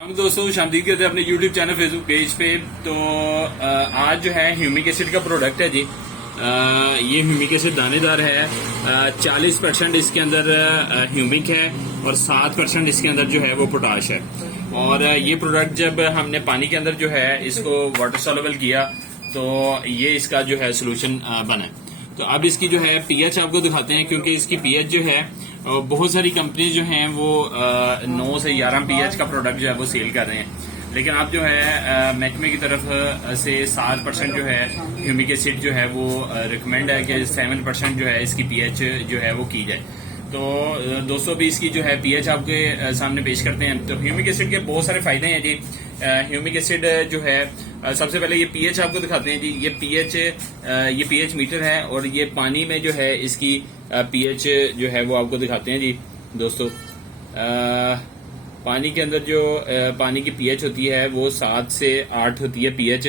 हम दोस्तों शामदीद करते हैं अपने YouTube चैनल फेसबुक पेज पे। तो आज जो है ह्यूमिक एसिड का प्रोडक्ट है जी। ये ह्यूमिक एसिड दानेदार है। 40% इसके अंदर ह्यूमिक है और 7% इसके अंदर जो है वो पोटाश है। और ये प्रोडक्ट जब हमने पानी के अंदर जो है इसको वाटर सॉल्युबल किया तो ये इसका जो है सोल्यूशन बना है। तो अब इसकी जो है पीएच आपको दिखाते हैं, क्योंकि इसकी पीएच जो है बहुत सारी कंपनी जो हैं वो 9 से 11 पीएच का प्रोडक्ट जो है वो सेल कर रहे हैं, लेकिन आप जो है महकमे की तरफ से 7% जो है ह्यूमिक एसिड जो है वो रिकमेंड है कि 7% जो है इसकी पीएच जो है वो की जाए। तो 220 की जो है पीएच आपके सामने पेश करते हैं। तो ह्यूमिक एसिड के बहुत सारे फायदे हैं जी। ह्यूमिक एसिड जो है सबसे पहले ये पीएच आपको दिखाते हैं जी। ये पीएच मीटर है और ये पानी में जो है इसकी पीएच जो है वो आपको दिखाते हैं जी दोस्तों। पानी के अंदर जो पानी की पीएच होती है वो 7 से 8 होती है पीएच।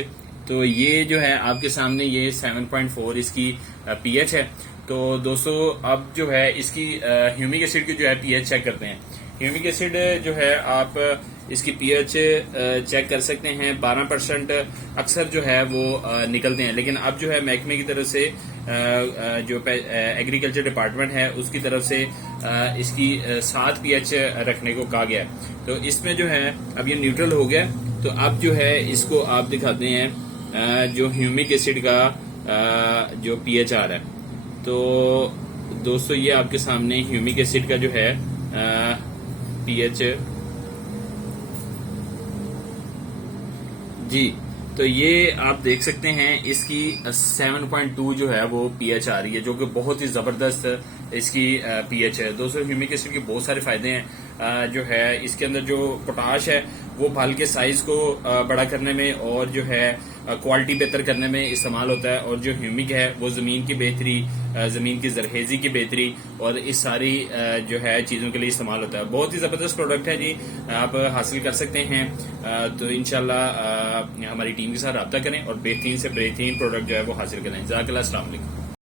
तो ये जो है आपके सामने ये 7.4 इसकी पीएच है। तो दोस्तों अब जो है इसकी ह्यूमिक एसिड की जो है पीएच चेक करते हैं। ह्यूमिक एसिड जो है आप इसकी पीएच चेक कर सकते हैं। 12% अक्सर जो है वो निकलते हैं, लेकिन अब जो है महकमे की तरफ से जो एग्रीकल्चर डिपार्टमेंट है उसकी तरफ से इसकी 7 पीएच रखने को कहा गया है। तो इसमें जो है अब ये न्यूट्रल हो गया। तो अब जो है इसको आप दिखाते हैं जो ह्यूमिक एसिड का जो पीएच आ रहा है। तो दोस्तों ये आपके सामने ह्यूमिक एसिड का जो है पीएच जी। तो ये आप देख सकते हैं इसकी 7.2 जो है वो पीएच आ रही है, जो कि बहुत ही जबरदस्त इसकी पीएच है। दोस्तों ह्यूमिक एसिड के बहुत सारे फायदे हैं। जो है इसके अंदर जो पोटाश है वो फल के साइज को बड़ा करने में और जो है क्वालिटी बेहतर करने में इस्तेमाल होता है। और जो ह्यूमिक है वो जमीन की बेहतरी, जमीन की जरखेजी की बेहतरी और इस सारी जो है चीजों के लिए इस्तेमाल होता है। बहुत ही जबरदस्त प्रोडक्ट है जी, आप हासिल कर सकते हैं। तो इंशाल्लाह हमारी टीम के साथ रब्ता करें और बेहतरीन से बेहतरीन प्रोडक्ट जो है वो हासिल करें। जज़ाकल्लाह, अस्सलाम वालेकुम।